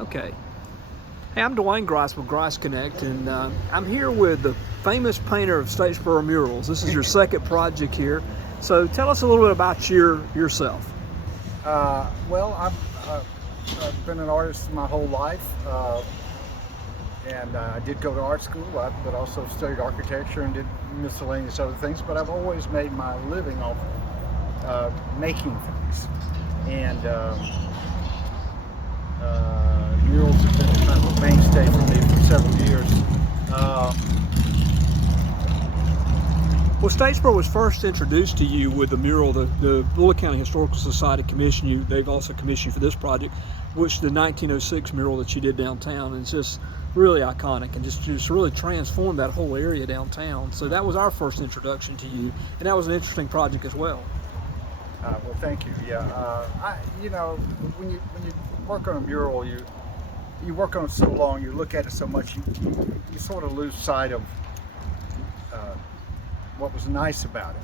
Okay. Hey, I'm Dwayne Grice with Grice Connect, and I'm here with the famous painter of Statesboro murals. This is your second project here. So tell us a little bit about yourself. Well, I've been an artist my whole life, and I did go to art school, but also studied architecture and did miscellaneous other things. But I've always made my living off making things, and murals have been kind of a mainstay for me for several years. Well, Statesboro was first introduced to you with the mural the Bulloch County Historical Society commissioned you. They've also commissioned you for this project, which the 1906 mural that you did downtown, and it's just really iconic and just really transformed that whole area downtown. So that was our first introduction to you, and that was an interesting project as well. Well, thank you. Yeah, when you work on a mural, you work on it so long, you look at it so much, you sort of lose sight of what was nice about it.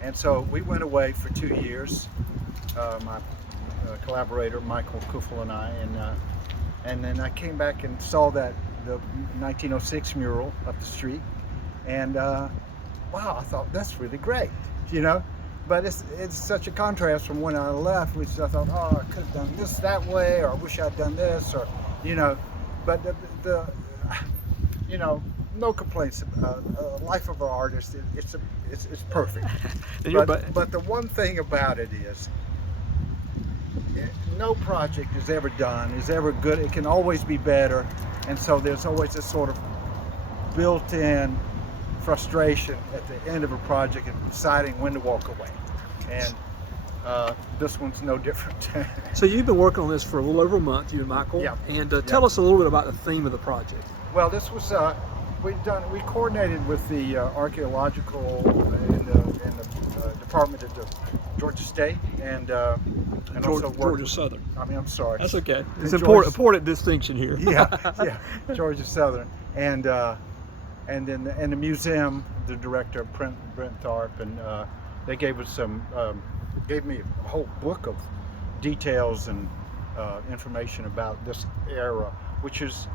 And so we went away for 2 years, my collaborator Michael Kuffel and I, and then I came back and saw the 1906 mural up the street, and wow, I thought that's really great, But it's such a contrast from when I left, which I thought, oh, I could have done this that way, or I wish I'd done this, or but no complaints. Life of an artist, it's perfect. But the one thing about it is, no project is ever done, is ever good. It can always be better, and so there's always this sort of built-in frustration at the end of a project and deciding when to walk away. And this one's no different. So you've been working on this for a little over a month, you and Michael. Yeah. And tell us a little bit about the theme of the project. Well, this was we coordinated with the archaeological and the department at the Georgia State and also Georgia Southern. I'm sorry. That's okay. It's important distinction here. yeah, Georgia Southern, and then the museum, the director Brent Tharp, and they gave us gave me a whole book of details and information about this era, which is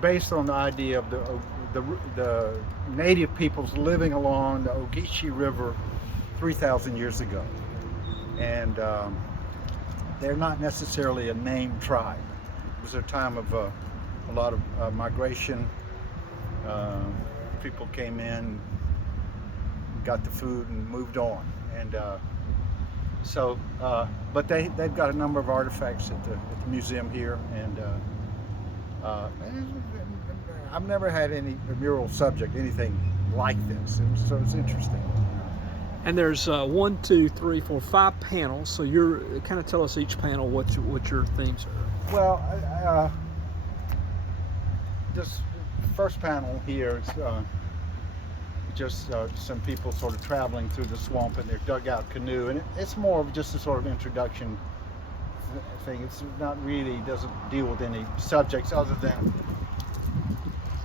based on the idea of the native peoples living along the Ogeechee River 3,000 years ago, and they're not necessarily a named tribe. It was a time of a lot of migration. People came in, got the food, and moved on. And but they've got a number of artifacts at the museum here, and I've never had any mural subject, anything like this, and so it's interesting. And there's 1, 2, 3, 4, 5 panels. So you're kind of tell us each panel what your themes are. Well, this first panel here is just some people sort of traveling through the swamp in their dugout canoe, and it's more of just a sort of introduction thing. It's not really, doesn't deal with any subjects other than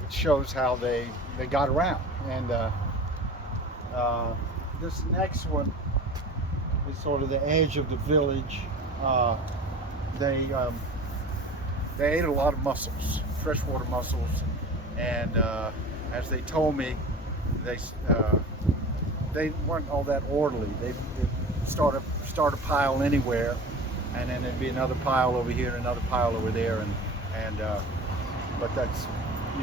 it shows how they got around. And this next one is sort of the edge of the village. They ate a lot of mussels, freshwater mussels, and as they told me, they weren't all that orderly. They'd start a pile anywhere, and then there'd be another pile over here and another pile over there, and but that's,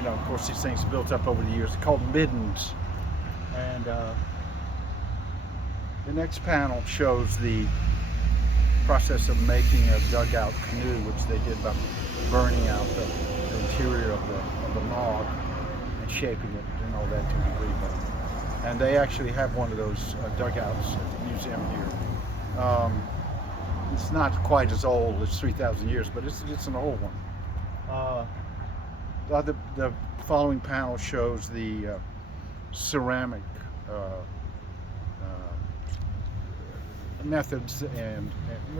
of course, these things built up over the years. They're called middens. And the next panel shows the process of making a dugout canoe, which they did by burning out the interior of the log and shaping it and all that to a degree. And they actually have one of those dugouts at the museum here. It's not quite as old, it's 3,000 years, but it's an old one. The following panel shows the ceramic methods and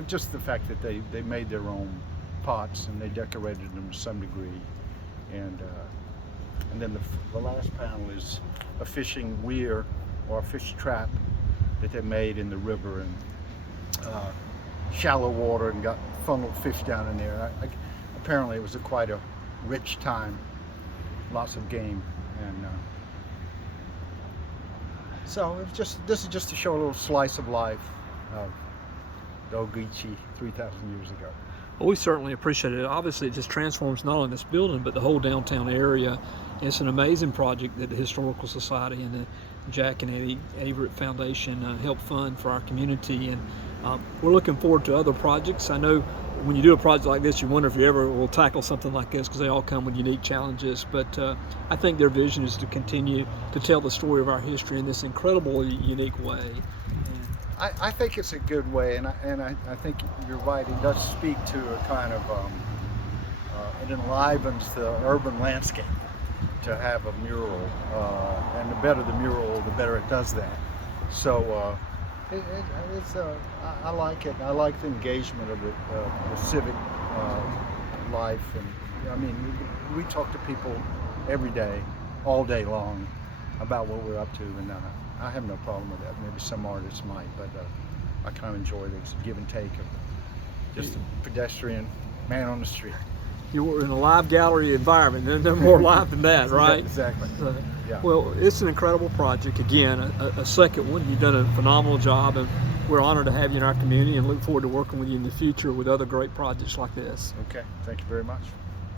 just the fact that they made their own pots and they decorated them to some degree. And then the last panel is a fishing weir or a fish trap that they made in the river, and shallow water, and got funneled fish down in there. apparently it was quite a rich time, lots of game, and so it was this is just to show a little slice of life of the Ogeechee 3,000 years ago. Well, we certainly appreciate it. Obviously, it just transforms not only this building, but the whole downtown area. It's an amazing project that the Historical Society and the Jack and Eddie Averett Foundation helped fund for our community. And we're looking forward to other projects. I know when you do a project like this, you wonder if you ever will tackle something like this, because they all come with unique challenges. But I think their vision is to continue to tell the story of our history in this incredibly unique way. I think it's a good way, and I think you're right. It does speak to a kind of it enlivens the urban landscape to have a mural, and the better the mural, the better it does that. So I like it. I like the engagement of the civic life, and I mean, we talk to people every day, all day long, about what we're up to, and I have no problem with that. Maybe some artists might, but I kind of enjoy this give and take of just a pedestrian man on the street. You were in a live gallery environment. They're more live than that, right? Exactly. Yeah. Well, it's an incredible project. Again, a second one. You've done a phenomenal job, and we're honored to have you in our community and look forward to working with you in the future with other great projects like this. Okay. Thank you very much.